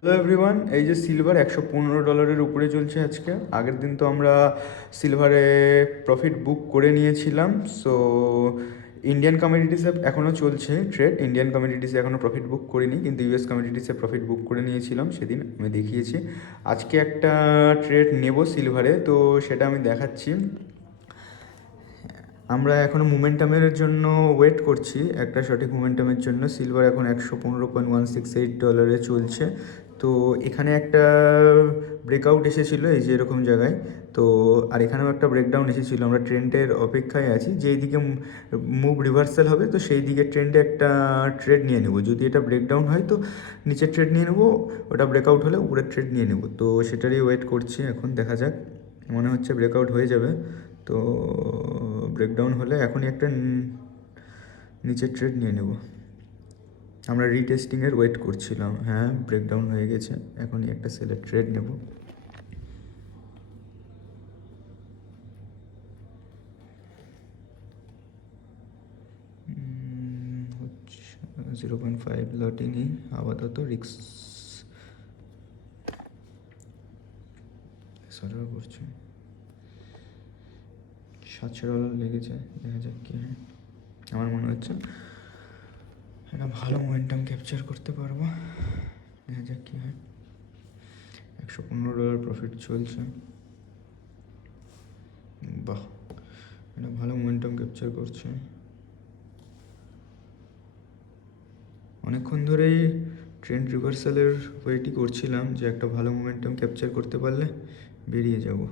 Hello everyone, এই যে silver $115 উপরে চলছে আজকে। আগের দিন তো আমরা সিলভারে প্রফিট বুক করে নিয়েছিলাম। সো ইন্ডিয়ান কমিডিটিসে এখনও চলছে ট্রেড। ইন্ডিয়ান কমিডিটিসে এখনও প্রফিট বুক করিনি, কিন্তু ইউএস কমিডিটিসে প্রফিট বুক করে নিয়েছিলাম, সেদিন আমি দেখিয়েছি। আজকে একটা ট্রেড নেব সিলভারে, তো সেটা আমি দেখাচ্ছি। আমরা এখনও মোমেন্টামের জন্য ওয়েট করছি, একটা সঠিক মোমেন্টামের জন্য। সিলভার এখন $115.168 চলছে। তো এখানে একটা ব্রেকআউট এসেছিলো এই যে এরকম জায়গায়। তো আর এখানেও একটা ব্রেকডাউন এসেছিলো। আমরা ট্রেন্ডের অপেক্ষায় আছি, যেই দিকে মুভ রিভার্সাল হবে তো সেই দিকে ট্রেন্ডে একটা ট্রেড নিয়ে নেব। যদি এটা ব্রেকডাউন হয় তো নিচের ট্রেড নিয়ে নেবো, ওটা ব্রেকআউট হলে উপরের ট্রেড নিয়ে নেব। তো সেটারই ওয়েট করছি এখন, দেখা যাক। মনে হচ্ছে ব্রেকআউট হয়ে যাবে। তো ব্রেকডাউন হলে এখনই একটা নিচের ট্রেড নিয়ে নেব। আমরা রিটেস্টিংয়ের ওয়েট করছিলাম। হ্যাঁ, ব্রেকডাউন হয়ে গেছে, এখনই একটা সেলের ট্রেড নেব। হচ্ছে 0.5 লটিনি আপাতত রিক্স সরকার করছে। $700 লেগেছে, দেখা যাক কি হয়। আমার মনে হচ্ছে একটা ভালো মোমেন্টাম ক্যাপচার করতে পারবো, দেখা যাক কী হয়। $115 প্রফিট চলছে। বাহ, এটা ভালো মোমেন্টাম ক্যাপচার করছে। অনেকক্ষণ ধরেই ট্রেন্ড রিভার্সালের ওয়েটই করছিলাম, যে একটা ভালো মোমেন্টাম ক্যাপচার করতে পারলে বেরিয়ে যাব।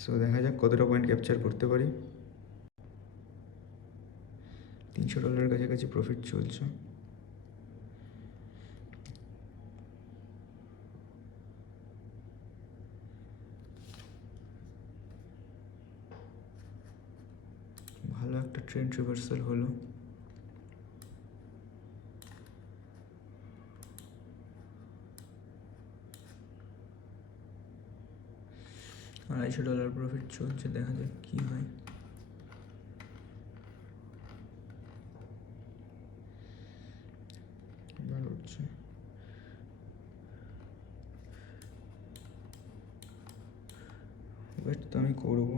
সো দেখা যাক কতটা পয়েন্ট ক্যাপচার করতে পারি। $300 কাছাকাছি প্রফিট চলছে। ভালো একটা ট্রেন্ড রিভার্সাল হলো। $250 প্রফিট চলছে, দেখা যাক কী হয়। এবার উঠছে। ওয়েট তো আমি করবো।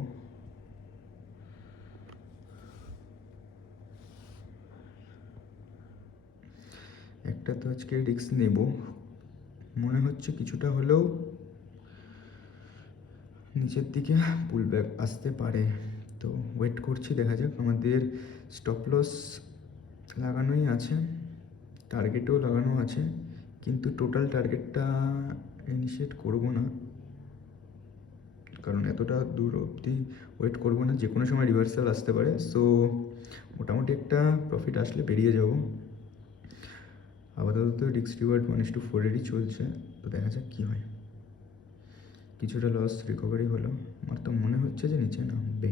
একটা তো আজকে রিস্ক নেব, মনে হচ্ছে কিছুটা হলেও নিচের দিকে পুল ব্যাক আসতে পারে। তো ওয়েট করছি, দেখা যাক। আমাদের স্টপ লস লাগানোই আছে, টার্গেটও লাগানো আছে, কিন্তু টোটাল টার্গেটটা ইনিশিয়েট করব না, কারণ এতটা দূর অবধি ওয়েট করব না, যে কোনো সময় রিভার্সাল আসতে পারে। সো মোটামুটি একটা প্রফিট আসলে বেরিয়ে যাব। আপাতত রিস্ক রিওয়ার্ড 1:4-এরই চলছে, তো দেখা যাক কী হয়। কিছুটা লস রিকভারি হলো। আমার তো মনে হচ্ছে যে নিচে নামবে,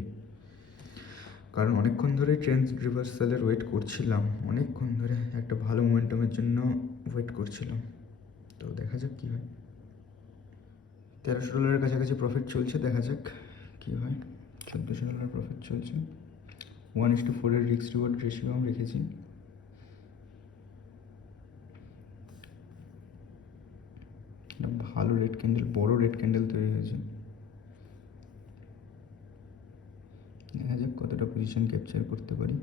কারণ অনেকক্ষণ ধরে ট্রেন্ড রিভার্সালের ওয়েট করছিলাম, অনেকক্ষণ ধরে একটা ভালো মোমেন্টামের জন্য ওয়েট করছিলাম। তো দেখা যাক কী হয়। $1300 কাছাকাছি প্রফিট চলছে, দেখা যাক কী হয়। $1400 প্রফিট চলছে। 1:4-এর রিস্ক রিওয়ার্ড রেশিও আমি রেখেছি। একটা ভালো রেড ক্যান্ডেল, বড় রেড ক্যান্ডেল তৈরি হয়েছে। দেখা যাক কতটা পজিশন ক্যাপচার করতে পারি।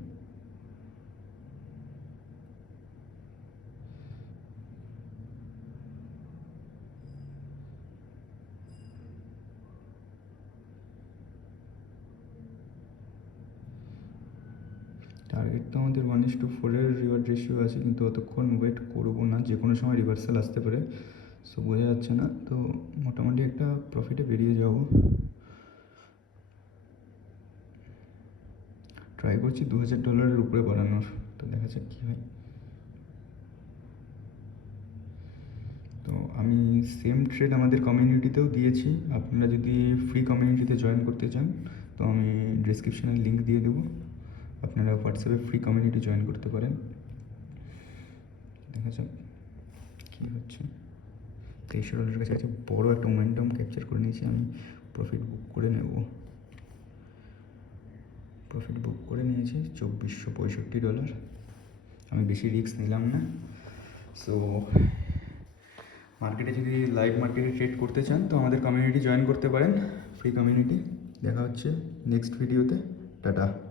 টার্গেট তো আমাদের 1:4-এর রিওয়ার্ড রেশিও আছে, কিন্তু অতক্ষণ ওয়েট করবো না, যে কোনো সময় রিভার্সাল আসতে পারে। সো বোঝা যাচ্ছে না, তো মোটামুটি একটা প্রফিটে বেরিয়ে যাব। ট্রাই করছি $2000 উপরে বাড়ানোর, তো দেখা যাক কী হয়। তো আমি সেম ট্রেড আমাদের কমিউনিটিতেও দিয়েছি। আপনারা যদি ফ্রি কমিউনিটিতে জয়েন করতে চান তো আমি ডিসক্রিপশানে লিঙ্ক দিয়ে দেবো, আপনারা হোয়াটসঅ্যাপে ফ্রি কমিউনিটি জয়েন করতে পারেন। দেখা যাক কী হচ্ছে। $2300 কাছে বড়ো একটা মোমেন্টাম ক্যাপচার করে নিয়েছি আমি। প্রফিট বুক করে নেব। প্রফিট বুক করে নিয়েছি $2465। আমি বেশি রিস্ক নিলাম না। সো মার্কেটে যদি লাইভ মার্কেটে ট্রেড করতে চান তো আমাদের কমিউনিটি জয়েন করতে পারেন, ফ্রি কমিউনিটি। দেখা হচ্ছে নেক্সট ভিডিওতে। টাটা।